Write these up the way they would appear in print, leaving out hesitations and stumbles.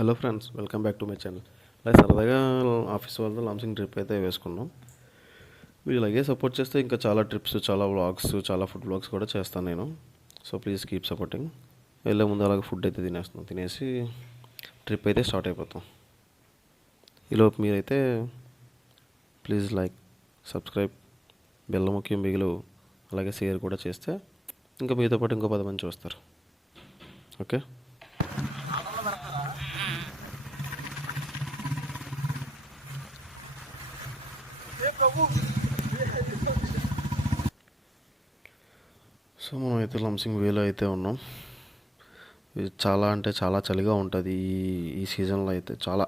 Hello friends, welcome back to my channel. అలాగే సరదాగా office వాళ్ళతో లాంచింగ్ ట్రిప్ అయితే వేసుకున్నాం. మీరు ఇలాగే సపోర్ట్ చేస్తే ఇంకా చాలా ట్రిప్స్, చాలా వ్లాగ్స్, చాలా ఫుడ్ వ్లాగ్స్ కూడా చేస్తాను నేను. So please keep supporting. వెళ్ళే ముందు అలాగే ఫుడ్ అయితే తినేస్తున్నాం, తినేసి ట్రిప్ అయితే స్టార్ట్ అయిపోతాం. ఈలోపు మీరైతే ప్లీజ్ లైక్, సబ్స్క్రైబ్, బెల్ల ముఖ్యం బిగులు, అలాగే షేర్ కూడా చేస్తే ఇంకా మీతో పాటు ఇంకో 10 మంది చూస్తారు. ఓకే. సో మనం అయితే లంసింగ్ వేలో అయితే ఉన్నాం. ఇది చాలా అంటే చాలా చలిగా ఉంటుంది ఈ సీజన్లో అయితే చాలా.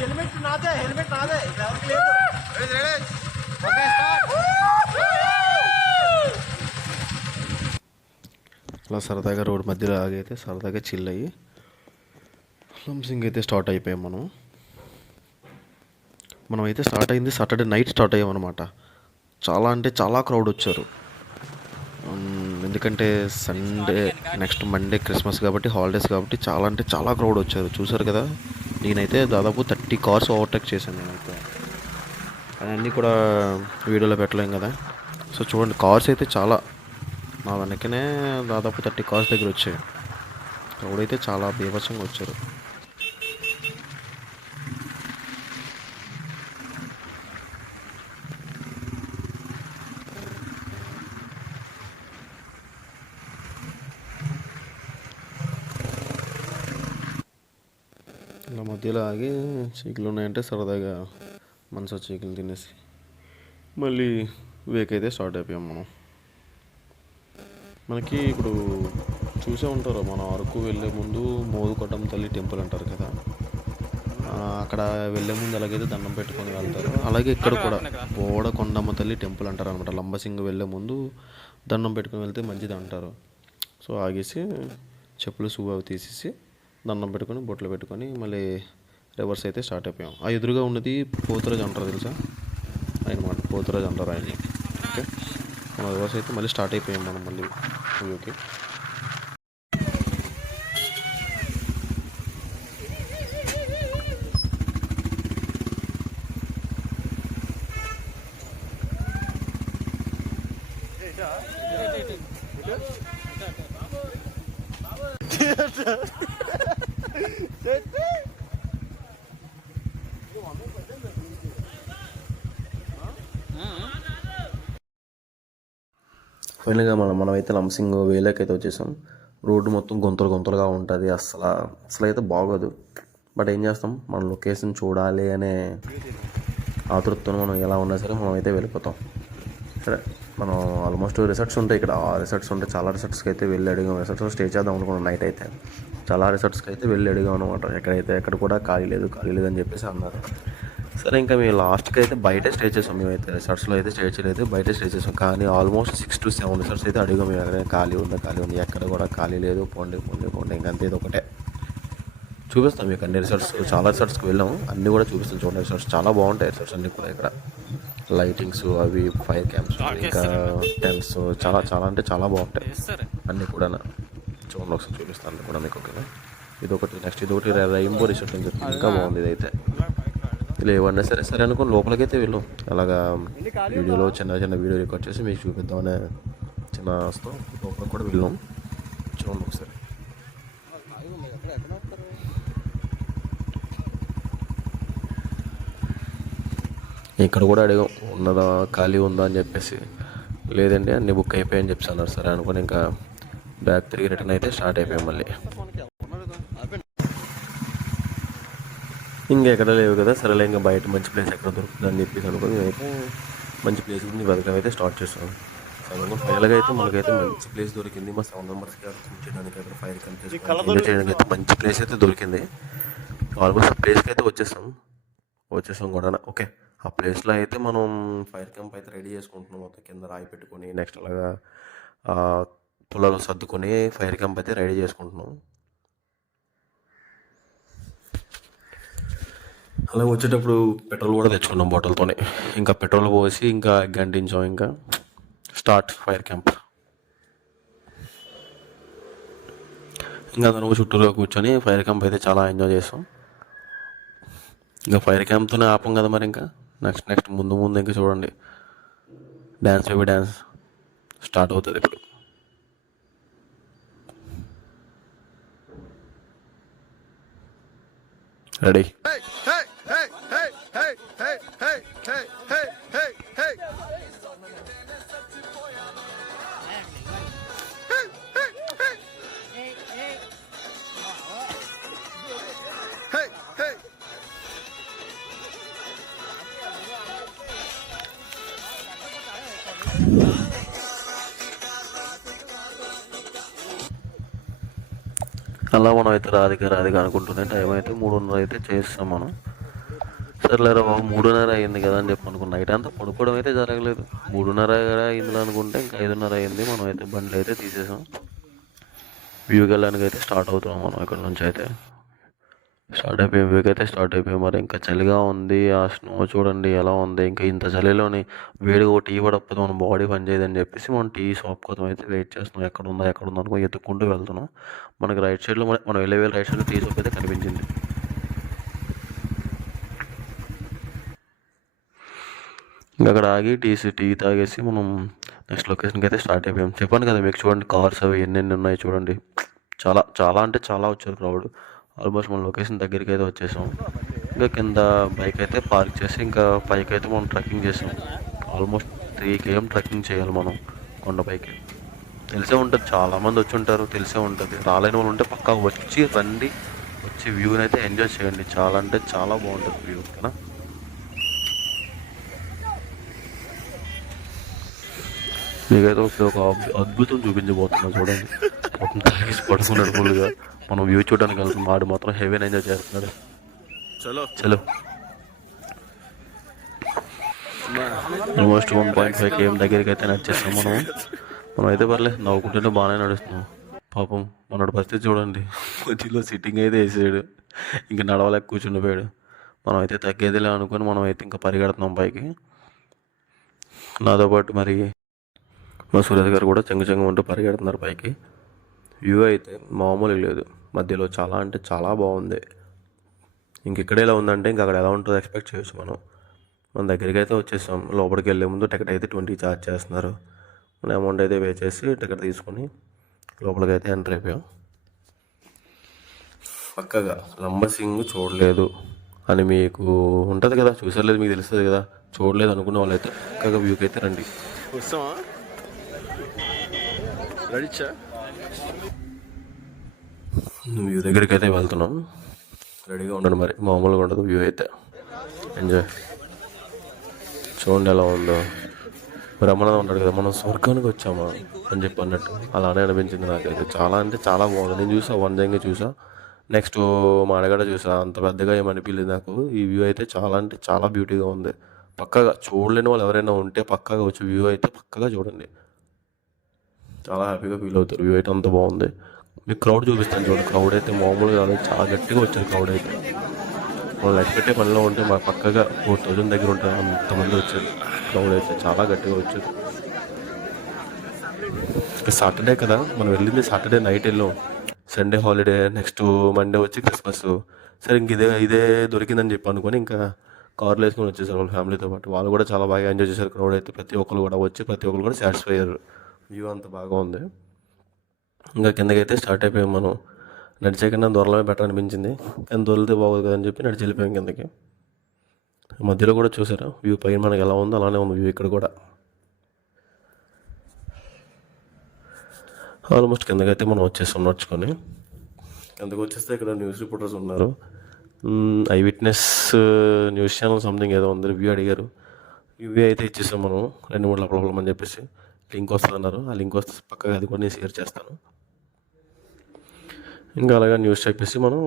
హెల్మెట్ నాదే అలా సరదాగా రోడ్ మధ్యలో ఆగైతే సరదాగా చిల్ అయ్యి లంసింగ్ అయితే స్టార్ట్ అయిపోయాం. మనమైతే స్టార్ట్ అయింది సాటర్డే నైట్ స్టార్ట్ అయ్యాం అనమాట. చాలా అంటే చాలా క్రౌడ్ వచ్చారు. ఎందుకంటే సండే నెక్స్ట్ మండే క్రిస్మస్ కాబట్టి, హాలిడేస్ కాబట్టి చాలా అంటే చాలా క్రౌడ్ వచ్చారు. చూసారు కదా, నేనైతే దాదాపు 30 కార్స్ ఓవర్టేక్ చేశాను నేనైతే. అవన్నీ కూడా వీడియోలో పెట్టలేం కదా. సో చూడండి, కార్స్ అయితే చాలా నా వెనకనే దాదాపు 30 కార్స్ దగ్గర వచ్చాయి. క్రౌడ్ అయితే చాలా బీభత్సంగా వచ్చారు. ఇలా మధ్యలో ఆగి చీకులు ఉన్నాయంటే సరదాగా మనసు చీకులు తినేసి మళ్ళీ వేక్ అయితే స్టార్ట్ అయిపోయాం మనం. మనకి ఇప్పుడు చూసే ఉంటారు, మన అరకు వెళ్ళే ముందు మోదుకొట్టం తల్లి టెంపుల్ అంటారు కదా, అక్కడ వెళ్ళే ముందు అలాగైతే దండం పెట్టుకొని వెళ్తారు. అలాగే ఇక్కడ కూడా బోడకొండమ్మ తల్లి టెంపుల్ అంటారు అనమాట. లంబసింగి వెళ్ళే ముందు దండం పెట్టుకొని వెళ్తే మంచిది అంటారు. సో ఆగేసి చెప్పులు షూ అవి తీసేసి దండం పెట్టుకొని బొట్లు పెట్టుకొని మళ్ళీ రివర్స్ అయితే స్టార్ట్ అయిపోయాం. ఆ ఎదురుగా ఉన్నది పోతురాజు అంటారు, తెలుసా ఆయన పోతురాజు అంటారు ఆయన. ఓకే, మన రివర్స్ అయితే మళ్ళీ స్టార్ట్ అయిపోయాం మనం మళ్ళీ. ఓకే, ఫైనల్గా మనమైతే లంసింగ్ వేలోకి అయితే వచ్చేసాం. రోడ్డు మొత్తం గుంతలు గుంతలుగా ఉంటుంది, అసలు అయితే బాగోదు. బట్ ఏం చేస్తాం, మన లొకేషన్ చూడాలి అనే ఆతృతతో మనం ఎలా ఉన్నా సరే మనం అయితే వెళ్ళిపోతాం. సరే, మనం ఆల్మోస్ట్ రిసార్ట్స్ ఉంటాయి ఇక్కడ. ఆ రిసార్ట్స్ ఉంటాయి, చాలా రిసార్ట్స్కి అయితే వెళ్ళి అడిగాం. రిసార్ట్స్లో స్టే చేద్దాం అనుకున్నాం నైట్ అయితే. చాలా రిసార్ట్స్కి అయితే వెళ్ళి అడిగాం అనమాట. ఎక్కడ కూడా ఖాళీ లేదు అని చెప్పేసి అన్నారు. సరే, ఇంకా మేము లాస్ట్కి అయితే బయటే స్టే చేసాం. మేమైతే రిసార్ట్స్లో అయితే స్టే చేయలేదు, బయటే స్టే చేసాం. కానీ ఆల్మోస్ట్ 6 to 7 రిసార్ట్స్ అయితే అడిగాం మేము. ఎక్కడ ఖాళీ ఉంది, ఎక్కడ కూడా ఖాళీ లేదు, పోండి. ఇంకంతే, ఇది ఒకటే చూపిస్తాం మీకు. అన్ని రిసార్ట్స్, చాలా రిసార్ట్స్కి వెళ్ళాము, అన్నీ కూడా చూపిస్తాం. చూడండి, రిసార్ట్స్ చాలా బాగుంటాయి. రిసార్ట్స్ అన్నీ కూడా ఇక్కడ లైటింగ్స్ అవి, ఫైర్ క్యాంప్స్, ఇంకా టెంట్స్ చాలా చాలా అంటే చాలా బాగుంటాయి అన్నీ కూడా. చూడండి, ఒకసారి చూపిస్తాను కూడా మీకు. ఓకేనా, ఇదొకటి. నెక్స్ట్ ఇదొకటి రెయిన్బో రిసార్ట్ అని చెప్పి, ఇంకా బాగుంది ఇదైతే. ఇలా ఏమన్నా సరే అనుకుని లోపలికి అయితే వెళ్ళాం. అలాగా వీడియోలో చిన్న వీడియో రికార్డ్ చేసి మీకు చూపిద్దామనే చిన్న ఆశతో లోపలికి కూడా వెళ్ళాం. చూడండి ఒకసారి. ఇక్కడ కూడా అడిగాం, ఉన్నదా ఖాళీ ఉందా అని చెప్పేసి. లేదండి, అన్ని బుక్ అయిపోయాయని చెప్పి అన్నారు. సరే అనుకుని ఇంకా బ్యాక్ తిరిగి రిటర్న్ అయితే స్టార్ట్ అయిపోయాం మళ్ళీ. ఇంకెక్కడ లేవు కదా, సరేలే ఇంకా బయట మంచి ప్లేస్ ఎక్కడ దొరుకుతుంది అని చెప్పేసి అనుకుని అయితే మంచి ప్లేస్ గురించి వెతకడం అయితే స్టార్ట్ చేస్తాం. ఫైనల్గా అయితే మనకైతే మంచి ప్లేస్ దొరికింది. మా 7 మెంబర్స్కి చేయడానికి, అక్కడ ఫైర్ క్యాంప్ చేయడానికి అయితే మంచి ప్లేస్ అయితే దొరికింది. ఆల్మోస్ట్ ఆ ప్లేస్కి అయితే వచ్చేసాం కూడా. ఓకే, ఆ ప్లేస్లో అయితే మనం ఫైర్ క్యాంప్ అయితే రెడీ చేసుకుంటున్నాం. మొత్తం కింద రాయి పెట్టుకొని, నెక్స్ట్ అలాగా పుల్లలు సర్దుకొని ఫైర్ క్యాంప్ అయితే రెడీ చేసుకుంటున్నాం. అలా వచ్చేటప్పుడు పెట్రోల్ కూడా తెచ్చుకున్నాం బాటిల్తోనే. ఇంకా పెట్రోల్ పోసి ఇంకా గంటించాం. ఇంకా స్టార్ట్ ఫైర్ క్యాంప్. ఇంకా అందరం చుట్టూలో కూర్చొని ఫైర్ క్యాంప్ అయితే చాలా ఎంజాయ్ చేసాం. ఇంకా ఫైర్ క్యాంప్తోనే ఆపం కదా మరి. ఇంకా నెక్స్ట్ ముందు ఇంకా చూడండి, డ్యాన్స్ బేబీ డ్యాన్స్ స్టార్ట్ అవుతుంది ఇప్పుడు. రెడీ? అలా మనం అయితే రాధిక అనుకుంటుంది. టైం అయితే 3:30 అయితే చేస్తాం మనం. సర్లేరా బాబు 3:30 అయింది కదా అని చెప్పి అనుకున్నాం. నైట్ అంతా పడుకోవడం అయితే జరగలేదు. 3:30 అయింది అనుకుంటే ఇంకా 5:30 అయింది. మనం అయితే బండ్లు అయితే తీసేసాం. వ్యూకి వెళ్ళడానికి అయితే స్టార్ట్ అవుతున్నాం మనం. ఇక్కడ నుంచి అయితే వ్యూకి అయితే స్టార్ట్ అయిపోయాం. మరి ఇంకా చలిగా ఉంది. ఆ స్నో చూడండి ఎలా ఉంది. ఇంకా ఇంత చలిలోని వేడిగా టీ పడకపోతే మన బాడీ పనిచేయదని చెప్పేసి మనం టీ షాప్ కోసం అయితే వెయిట్ చేస్తున్నాం. ఎక్కడ ఉందా అనుకో ఎత్తుక్కుంటూ వెళ్తున్నాం. మనకి రైట్ సైడ్లో మనం వెళ్ళే రైట్ సైడ్లో టీ షాప్ అయితే కనిపించింది. ఇంకా అక్కడ ఆగి టీ తాగేసి మనం నెక్స్ట్ లొకేషన్కి అయితే స్టార్ట్ అయిపోయాం. చెప్పాను కదా మీకు, చూడండి కార్స్ అవి ఎన్ని ఉన్నాయి చూడండి. చాలా అంటే చాలా వచ్చారు క్రౌడ్. ఆల్మోస్ట్ మన లొకేషన్ దగ్గరికి అయితే వచ్చేసాం. ఇంకా కింద బైక్ అయితే పార్క్ చేసి ఇంకా పైకి అయితే మనం ట్రెక్కింగ్ చేసాం. ఆల్మోస్ట్ 3 km ట్రెక్కింగ్ చేయాలి మనం కొండపైకి. తెలిసే ఉంటుంది, చాలామంది వచ్చి ఉంటారు, తెలిసే ఉంటుంది. రాలేని వాళ్ళు ఉంటే పక్కా వచ్చి వ్యూని అయితే ఎంజాయ్ చేయండి. చాలా అంటే చాలా బాగుంటుంది వ్యూ కదా. మీకైతే ఒక అద్భుతం చూపించబోతున్నా చూడండి. మొత్తం తాగేసి పడుకున్నాడు ఫుల్గా. మనం వ్యూ చూడడానికి వెళ్తున్నాం. వాడు మాత్రం హెవీని ఎంజాయ్ చేస్తున్నాడు. చలో ఆల్మోస్ట్ 1.5 km దగ్గరికి అయితే నడిచేస్తాం మనం అయితే పర్లేదు, నవ్వుకుంటూనే బాగానే నడుస్తున్నాం. పాపం మనోడి పరిస్థితి చూడండి, మధ్యలో సిట్టింగ్ అయితే వేసాడు, ఇంకా నడవలేక కూర్చుండిపోయాడు. మనం అయితే తగ్గేదిలే అనుకుని మనం అయితే ఇంకా పరిగెడుతున్నాం పైకి. నాతో పాటు మరి మా సురేష్ గారు కూడా చెంగు పరిగెడుతున్నారు పైకి. వ్యూ అయితే మామూలుగా లేదు, మధ్యలో చాలా అంటే చాలా బాగుంది. ఇంకెక్కడ ఎలా ఉందంటే ఇంకా అక్కడ ఎలా ఉంటుందో ఎక్స్పెక్ట్ చేయొచ్చు. మన దగ్గరికి అయితే వచ్చేసాం. లోపలికి వెళ్ళే ముందు టికెట్ అయితే 20 ఛార్జ్ చేస్తున్నారు. మన అమౌంట్ అయితే పే చేసి టికెట్ తీసుకొని లోపలికి అయితే ఎంటర్ అయిపోయాం. పక్కగా లంబసింగ్ చూడలేదు అని మీకు ఉంటుంది కదా, చూసలేదు మీకు తెలుస్తుంది కదా. చూడలేదు అనుకున్న వాళ్ళు అయితే పక్కగా వ్యూకి అయితే రండి. వ్యూ దగ్గరికి అయితే వెళ్తున్నాం. రెడీగా ఉండండి మరి, మామూలుగా ఉండదు వ్యూ అయితే. ఎంజాయ్ చూడండి ఎలా ఉందో. బ్రహ్మానందం ఉన్నాడు కదా, మనం స్వర్గానికి వచ్చామా అని చెప్పి అన్నట్టు అలానే అనిపించింది నాకైతే. చాలా అంటే చాలా బాగుంది. నేను చూసా, వంజంగి చూసా, నెక్స్ట్ మాడగడ చూసా. అంత పెద్దగా ఏమనిపించలేదు నాకు. ఈ వ్యూ అయితే చాలా అంటే చాలా బ్యూటీగా ఉంది. పక్కగా చూడలేని వాళ్ళు ఎవరైనా ఉంటే పక్కగా వచ్చి వ్యూ అయితే పక్కగా చూడండి, చాలా హ్యాపీగా ఫీల్ అవుతారు. వ్యూ అయితే అంత బాగుంది. మీకు క్రౌడ్ చూపిస్తాను చూడండి. క్రౌడ్ అయితే మామూలుగా కాదు, చాలా గట్టిగా వచ్చారు క్రౌడ్ అయితే. మనం లెక్క పెట్టే పనిలో ఉంటే మా పక్కగా 4000 దగ్గర ఉంటారు, అంతమంది వచ్చారు. క్రౌడ్ అయితే చాలా గట్టిగా వచ్చారు. సాటర్డే కదా, మనం వెళ్ళింది సాటర్డే నైట్ వెళ్ళాం. సండే హాలిడే, నెక్స్ట్ మండే వచ్చి క్రిస్మస్. సరే ఇంక ఇదే దొరికిందని చెప్పి అనుకొని ఇంకా కార్లో వేసుకొని వచ్చేసారు వాళ్ళ ఫ్యామిలీతో పాటు. వాళ్ళు కూడా చాలా బాగా ఎంజాయ్ చేశారు. క్రౌడ్ అయితే ప్రతి ఒక్కరు కూడా వచ్చి ప్రతి ఒక్కరు కూడా సాటిస్ఫై అయ్యారు. వ్యూ అంత బాగా ఉంది. ఇంకా కిందకైతే స్టార్ట్ అయిపోయాం మనం. నడిచే కన్నా దూరమే బెటర్ అనిపించింది, కానీ దొరికితే బాగోదు కదని చెప్పి నడిచి వెళ్ళిపోయాం కిందకి. మధ్యలో కూడా చూసారా వ్యూ పైన మనకి ఎలా ఉందో అలానే ఉంది వ్యూ ఇక్కడ కూడా. ఆల్మోస్ట్ కిందకైతే మనం వచ్చేస్తాం నడుచుకొని. కిందకు వచ్చేస్తే ఇక్కడ న్యూస్ రిపోర్టర్స్ ఉన్నారు. I witness news channel something ఏదో ఉంది. రివ్యూ అడిగారు. రివ్యూ అయితే ఇచ్చేసాం మనం 2-3 లోపల అని చెప్పేసి. లింక్ వస్తుంది అన్నారు. ఆ లింక్ వస్తే పక్కగా అది కూడా నేను షేర్ చేస్తాను. ఇంకా అలాగా న్యూస్ చెప్పేసి మనం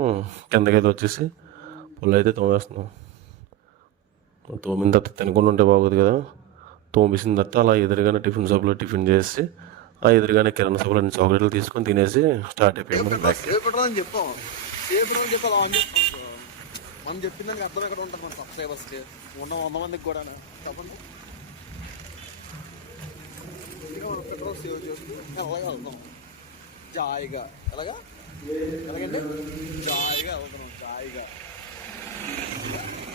కిందకైతే వచ్చేసి పొల్లు అయితే తోమేస్తున్నాం. తోమిన తర్వాత తినకుండా ఉంటే బాగోదు కదా. తోమేసిన తర్వాత అలా ఎదురుగానే టిఫిన్ షాప్లో టిఫిన్ చేసి, ఆ ఎదురుగానే కిరాణా షాప్లో 2 చాక్లెట్లు తీసుకొని తినేసి స్టార్ట్ అయిపోయాం. మనం చెప్పిన దానికి అర్థం ఎక్కడ ఉంటుంది మన సబ్స్క్రైబర్స్కి ఉన్న 100 మందికి కూడా చెప్పండి. పెట్రోల్ సేవ్ చేస్తూ అలాగే వెళ్తాం జాయిగా. ఎలాగండి జాయిగా వెళ్తున్నాం జాయిగా.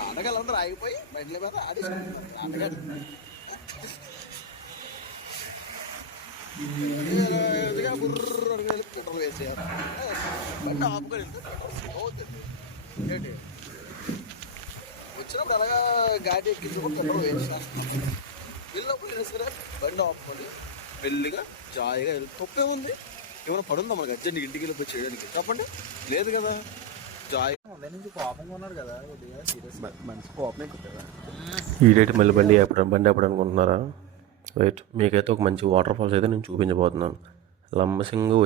ఆటగాళ్ళు అందరూ ఆగిపోయి బండ్ల మీద ఆటగాడు పెట్రోల్ వేసేయాలి. బండి ఆపుకొని వెళ్తే పెట్రోల్ అవుతుంది ఏంటి వచ్చినప్పుడు అలాగా గాడి ఎక్కించుకొని పెట్రోల్ వేసేస్తాం. వెళ్ళినప్పుడు ఏం సరే బండి ఆపుకొని మెల్లిగా జాయిగా వెళ్ళి తప్పే ఉంది. ఏమైనా పడుందా మనకి అర్జెంట్ ఇంటికి వెళ్ళిపోయి చేయడానికి చెప్పండి. లేదు కదా జాయిగా నుంచి కోపంగా ఉన్నారు కదా మనసు కోపం ఎక్కుతుందా. ఈ డేట్ మళ్ళీ బండి ఎప్పుడు అనుకుంటున్నారా? రైట్, మీకైతే ఒక మంచి వాటర్ ఫాల్స్ అయితే నేను చూపించబోతున్నాను. లంబసింగ్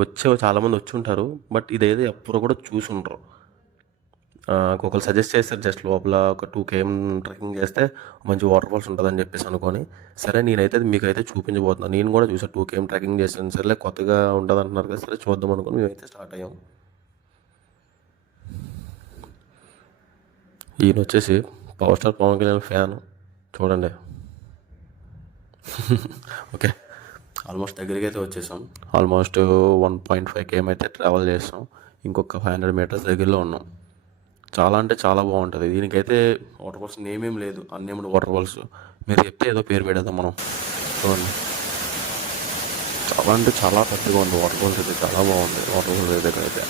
వచ్చే చాలామంది వచ్చి ఉంటారు, బట్ ఇదైతే ఎప్పుడు కూడా చూసి ఉండరు. ఒకరు సజెస్ట్ చేస్తారు జస్ట్ లోపల ఒక 2 km ట్రెక్కింగ్ చేస్తే మంచి వాటర్ ఫాల్స్ ఉంటుందని చెప్పేసి అనుకొని, సరే నేనైతే మీకైతే చూపించబోతున్నాను. నేను కూడా చూసాను 2 km ట్రెక్కింగ్ చేశాను. సరే కొత్తగా ఉంటుంది అంటున్నారు కదా, సరే చూద్దాం అనుకుని మేమైతే స్టార్ట్ అయ్యాం. ఈయన వచ్చేసి power star Pawan Kalyan fan చూడండి. ఓకే, ఆల్మోస్ట్ దగ్గరికి అయితే వచ్చేసాం. ఆల్మోస్ట్ 1.5 km అయితే ట్రావెల్ చేస్తాం. ఇంకొక 500 meters దగ్గరలో ఉన్నాం. చాలా అంటే చాలా బాగుంటుంది. దీనికైతే వాటర్ ఫాల్స్ నేమేం లేదు, అన్నేముడు వాటర్ ఫాల్స్. మీరు చెప్తే ఏదో పేరు పెట్టేద్దాం మనం. చూడండి, చాలా అంటే చాలా పెద్దగా ఉంది వాటర్ ఫాల్స్ అయితే. చాలా బాగుంది వాటర్ ఫాల్స్ దగ్గర అయితే.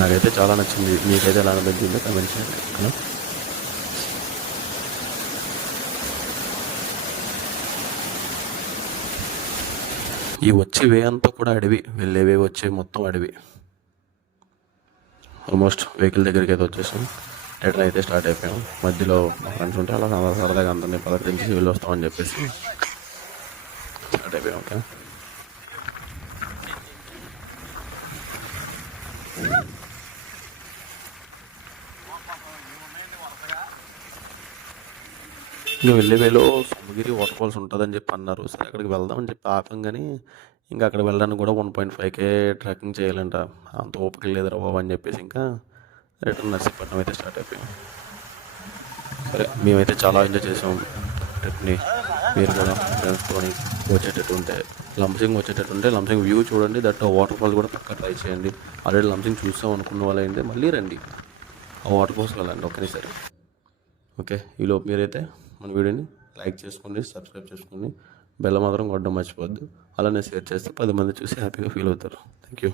నాకైతే చాలా నచ్చింది. మీకైతే ఎలా అనిపించిందో కమెంట్ చేయండి. ఈ వచ్చే వే అంతా కూడా అడవి, వెళ్ళే వే వచ్చే మొత్తం అడవి. ఆల్మోస్ట్ వెహికల్ దగ్గరికి అయితే వచ్చేసాం. రిటర్న్ అయితే స్టార్ట్ అయిపోయాం. మధ్యలో మా ఫ్రెండ్స్ ఉంటే అలా సరదాగా అందరినీ పలకరించి వెళ్ళి వస్తామని చెప్పేసి స్టార్ట్ అయిపోయాం. ఓకే, ఇంకా వెళ్ళే వేలో సముగిరి వాటర్ ఫాల్స్ ఉంటుందని చెప్పి అన్నారు. సరే అక్కడికి వెళ్దామని చెప్పి ఆపాం, కానీ ఇంకా అక్కడ వెళ్ళడానికి కూడా 1.5 km ట్రెక్కింగ్ చేయాలంట. అంత ఓపిక లేదురా బాబు అని చెప్పేసి ఇంకా రిటర్న్ నర్సీపట్నం అయితే స్టార్ట్ అయిపోయాం. సరే, మేమైతే చాలా ఎంజాయ్ చేసాం ట్రిప్ని. మీరు కూడా ఫ్రెండ్స్తో వచ్చేటట్టు ఉంటే లంబసింగ్ వ్యూ చూడండి. దట్ వాటర్ ఫాల్స్ కూడా పక్కా ట్రై చేయండి. ఆల్రెడీ లంబసింగ్ చూసాం అనుకున్న వాళ్ళు అయితే మళ్ళీ రండి, ఆ వాటర్ ఫాల్స్ వెళ్ళండి ఓకే. సరే ఓకే, ఈలోపు మీరైతే మన వీడియోని లైక్ చేసుకోండి, సబ్స్క్రైబ్ చేసుకోండి, బెల్ మాత్రం కొట్టడం మర్చిపోవద్దు. అలానే షేర్ చేస్తే 10 మంది చూసి హ్యాపీగా ఫీల్ అవుతారు. Thank you.